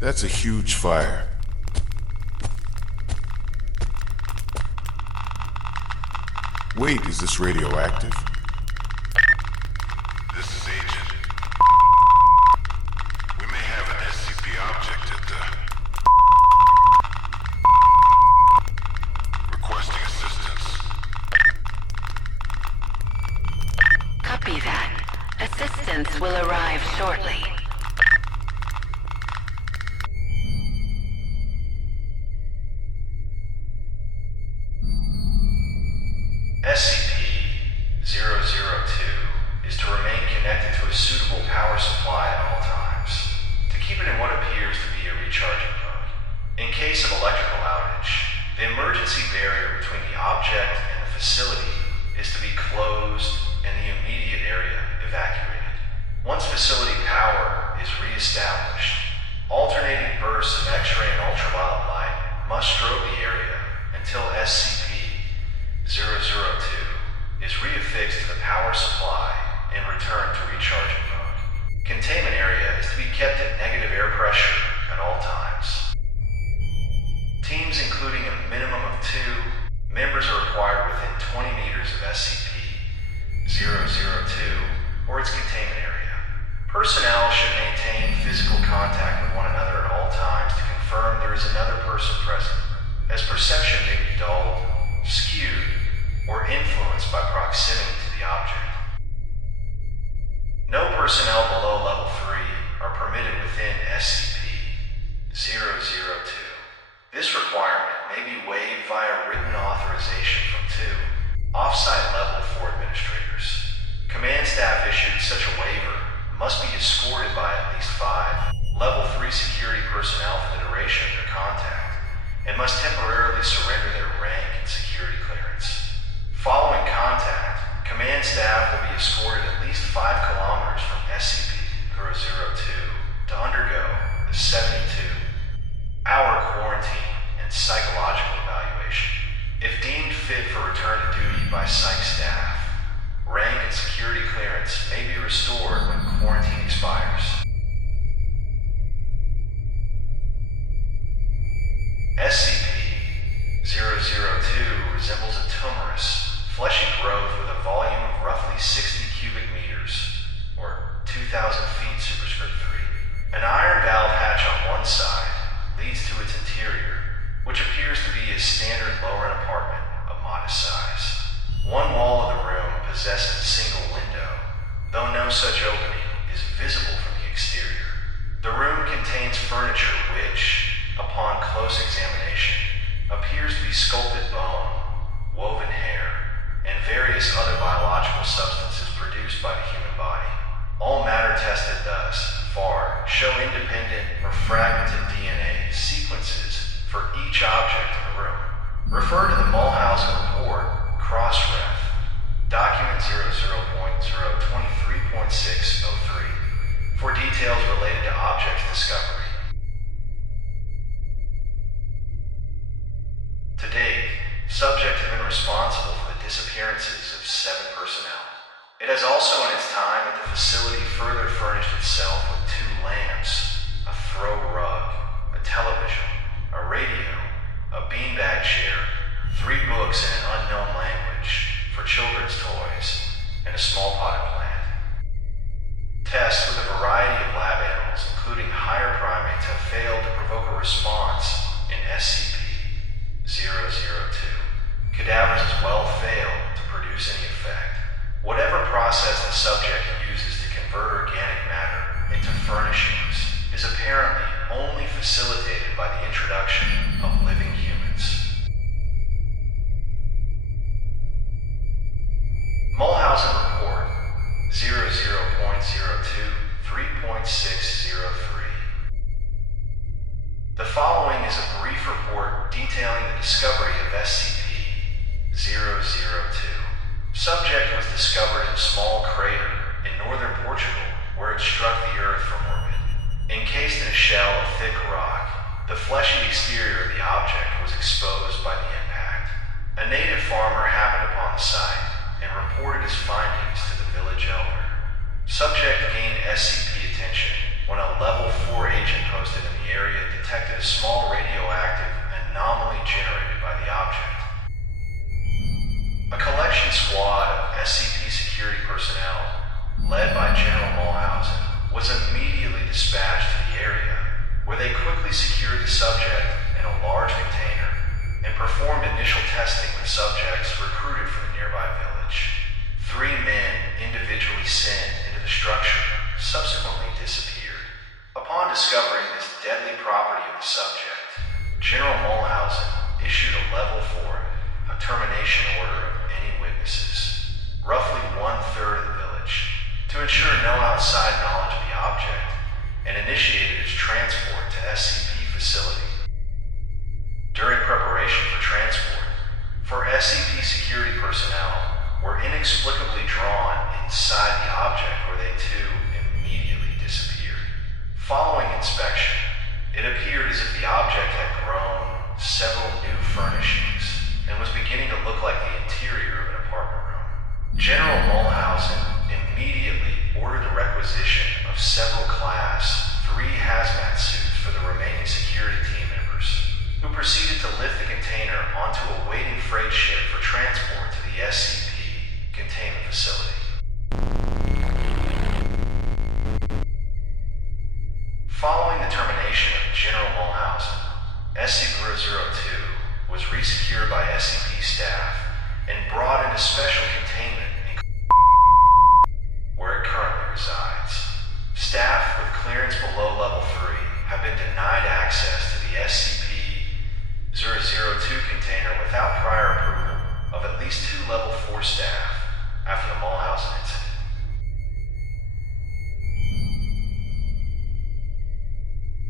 That's a huge fire. Wait, is this radioactive? This is Agent. We may have an SCP object at the... Requesting assistance. Copy that. Assistance will arrive shortly. SCP-002 is to remain connected to a suitable power supply at all times, to keep it in what appears to be a recharging mode. In case of electrical outage, the emergency barrier between the object and the facility is to be closed and the immediate area evacuated. Once facility power is re-established, alternating bursts of X-ray and ultraviolet light must strobe the area until SCP-002 is reaffixed to the power supply and returned to recharging mode. Containment area is to be kept at negative air pressure at all times. Teams including a minimum of 2 members are required within 20 meters of SCP-002 or its containment area. Personnel should maintain physical contact with one another at all times to confirm there is another person present, as perception may be dulled, skewed, or influenced by proximity to the object. No personnel below level 3 are permitted within SCP-002. This requirement may be waived via written authorization from 2 off-site level 4 administrators. Command staff issued such a waiver must be escorted by at least 5 level 3 security personnel for the duration of their contact and must temporarily surrender their rank and security clearance. Following contact, command staff will be escorted at least 5 kilometers from SCP-002 to undergo the 72-hour quarantine and psychological evaluation. If deemed fit for return to duty by psych staff, rank and security clearance may be restored when quarantine expires. SCP-002 resembles a tumorous, fleshy growth with a volume of roughly 60 cubic meters, or 2,000 feet superscript 3. An iron valve hatch on one side leads to its interior, which appears to be a standard lower-end apartment of modest size. One wall of the room possesses a single window, though no such opening is visible from the exterior. The room contains furniture which, upon close examination, appears to be sculpted bone, woven hair, and various other biological substances produced by the human body. All matter tested thus far show independent or fragmented DNA sequences for each object in the room. Refer to the Mulhausen report, cross-ref, document 00.023.603 for details related to objects discovery. To date, subject has been responsible for the disappearances of 7 personnel. It has also in its time at the facility further furnished itself with 2 lamps, a throw rug, a television, a radio, a beanbag chair, 3 books in an unknown language for children's toys, and a small potted plant. Tests with a variety of lab animals, including higher primates, have failed to provoke a response in SCP-002. Cadavers as well failed to produce any effect. Whatever process the subject uses to convert organic matter into furnishings is apparently only facilitated by the introduction of living humans. Mulhausen Report 00.02.3.603. The following is a brief report detailing the discovery of SCP-002. Subject was discovered in a small crater in northern Portugal where it struck the Earth from orbit. Encased in a shell of thick rock, the fleshy exterior of the object was exposed by the impact. A native farmer happened upon the site and reported his findings to the village elder. Subject gained SCP attention when a level 4 agent posted in the area a small radioactive anomaly generated by the object. A collection squad of SCP security personnel, led by General Mulhausen, was immediately dispatched to the area, where they quickly secured the subject in a large container and performed initial testing with subjects recruited from the nearby village. 3 men individually sent into the structure subsequently disappeared. Upon discovering this deadly property of the subject, General Mulhausen issued a level 4, a termination order of any witnesses, roughly 1/3 of the village, to ensure no outside knowledge of the object, and initiated its transport to SCP facility. During preparation for transport, 4 SCP security personnel were inexplicably drawn inside the object where they too immediately disappeared. Following inspection, it appeared as if the object had grown several new furnishings and was beginning to look like the interior of an apartment room. General Mulhausen immediately ordered the requisition of several Class 3 hazmat suits for the remaining security team members, who proceeded to lift the container onto a waiting freight ship for transport to the SCP containment facility. Following the termination of General Mulhausen, SCP-002 was resecured by SCP staff and brought into special containment where it currently resides. Staff with clearance below level 3 have been denied access to the SCP-002 container without prior approval of at least 2 level 4 staff after the Mulhausen incident.